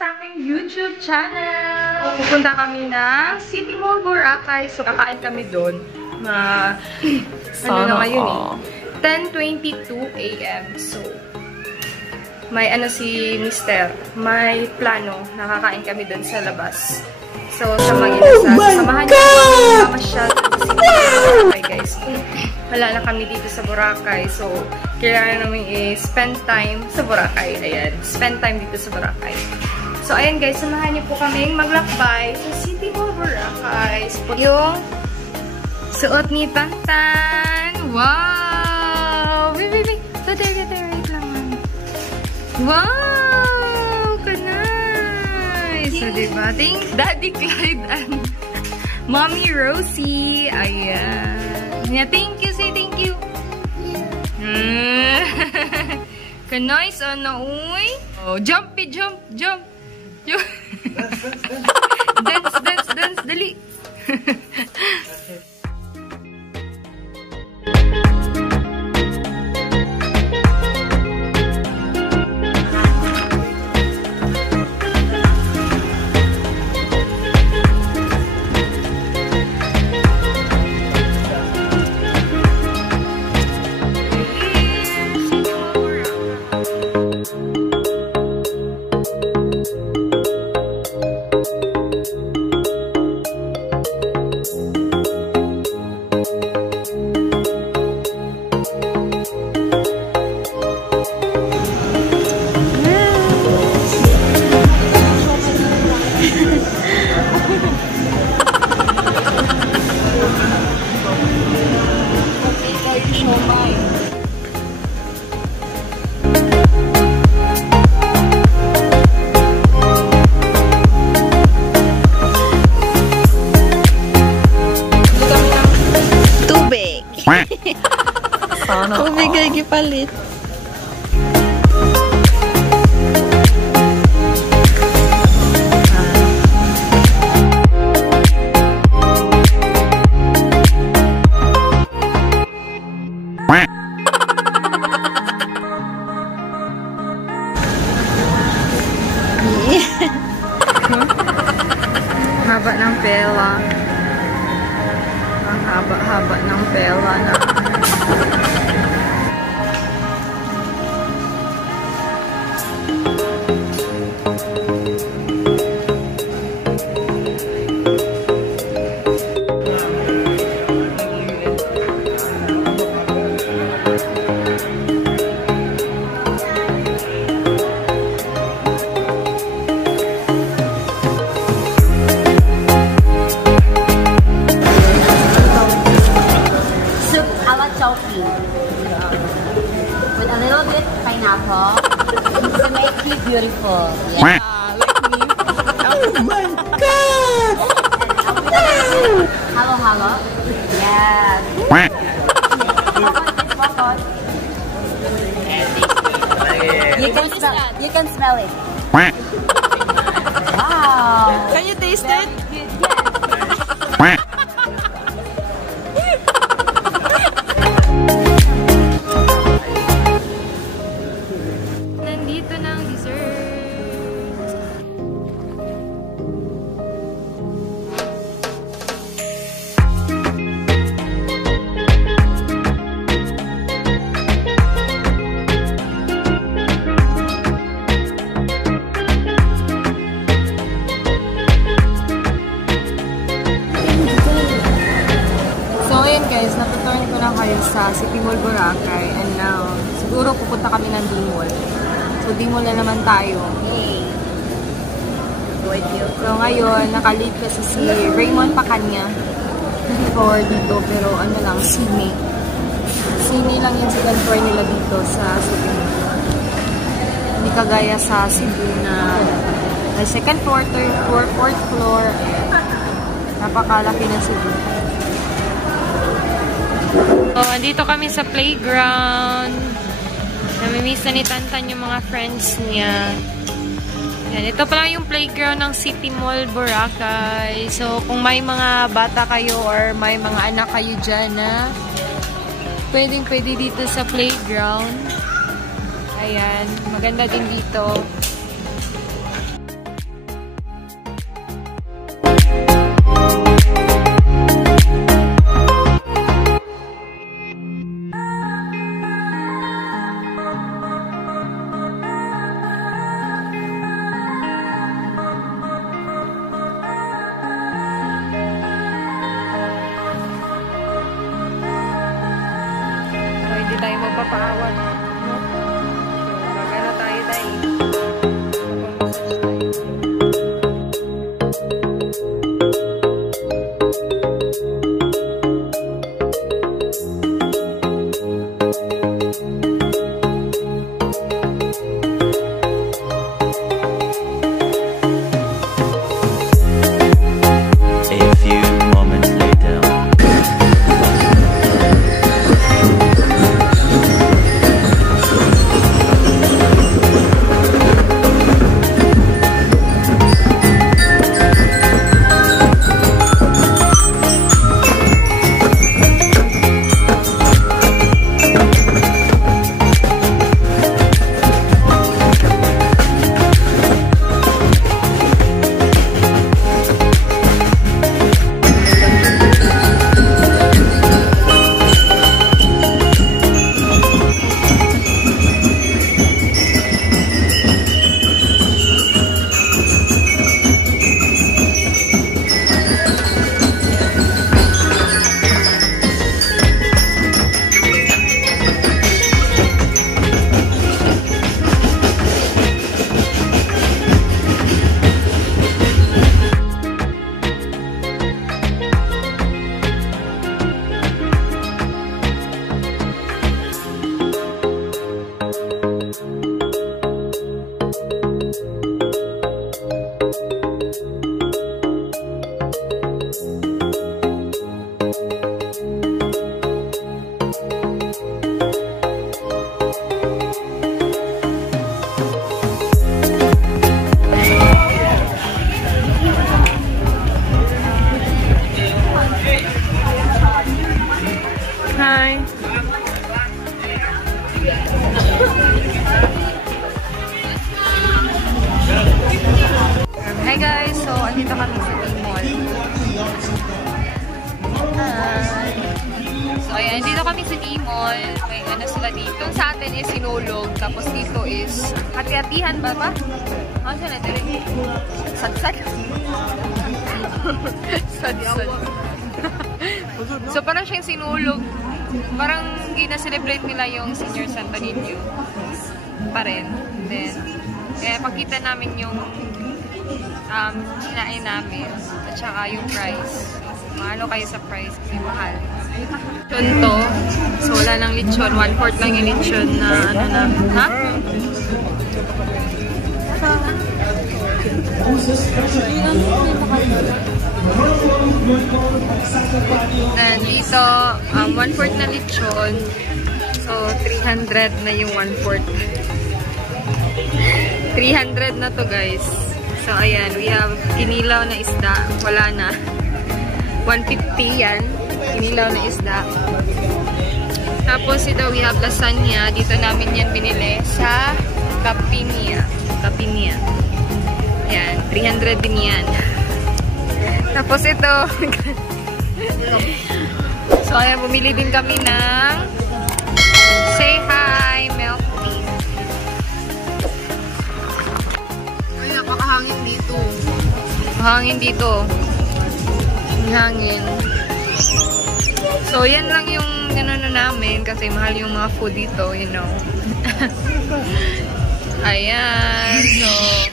sa aking YouTube channel! Pupunta kami ng City Mall, Boracay. So, kakain kami doon. Ano na ngayon eh? 10:22 AM. So, may ano si Mister. May plano. Nakakain kami doon sa labas. So, samahan niyo kami mamasyal sa City Mall, Boracay, guys. Wala na kami dito sa Boracay. So, kailangan namin i-spend time sa Boracay. Ayan. Spend time dito sa Boracay. So, ayan guys. Samahan niyo po kaming maglakbay sa City Mall, Boracay. So, yung suot ni Tantan. Wow! Wait. So, wait lang. Wow! Ka-nice! So, diba? Thanks, Daddy Clyde and Mommy Rosie. Ayan. Yeah, thank you. Say thank you. Ka-nice, ano, uy. Oh, jump. Dance, dali. Tubig ay gipalit. Haba ng pela. Ang haba ng pela na. With a little bit pineapple to make you beautiful. Yeah. Like me. Oh my God! Halo. Yes. You can smell it. Wow. Can you taste it? Yes. Nandito na ang dessert. So, ayan guys, natuturn ko na kayo sa City Mall, Boracay. And now, siguro pupunta kami ng D-Mall. So, D-Mall na naman tayo. Yay. So, ngayon, nakalate kasi si Raymond Pacanya for dito. Pero ano lang, Sine. Sine lang yung second floor nila dito sa City Mall. Hindi kagaya sa Cebu na second floor, third floor, fourth floor. Napakalaki na Cebu. So, andito kami sa playground. Namimiss na ni Tantan yung mga friends niya. Yan, ito pala yung playground ng City Mall, Boracay. So, kung may mga bata kayo or may mga anak kayo dyan na pwede dito sa playground. Ayan, maganda din dito. Hi. Hi guys, so andito kami sa T-Mall. Hi. So ayan, andito kami sa T-Mall. May ano sila dito. Sa atin is sinulog, tapos dito is hati-hatihan ba ba? Ano siya natin? Sad-sad. Sad-sad. So parang siyang sinulog. Parang gina-celebrate nila yung Senior Santo Niño pa rin. Then, pakita namin yung kinain namin at saka yung price. Mahalo kayo sa price kasi mahal. Lechon to. So wala nang lechon. 1/4 lang yung lechon na ano na. Ha? Then dito, 1/4 na lechon. So 300 na yung 1/4. 300 na to guys. So ayan, we have kinilaw na isda. Wala na. 150 yan. Kinilaw na isda. Tapos ito, we have lasagna. Dito namin yan binili sa Kapinia. Kapinia. Yan, 300 din yan. Tapos ito. So ayan, bumili din kami ng Say Hi Milk Tea. Ay, napakahangin dito. Hangin dito. Hangin. So yan lang yung ano na namin kasi mahal yung mga food dito, you know. Ayan. So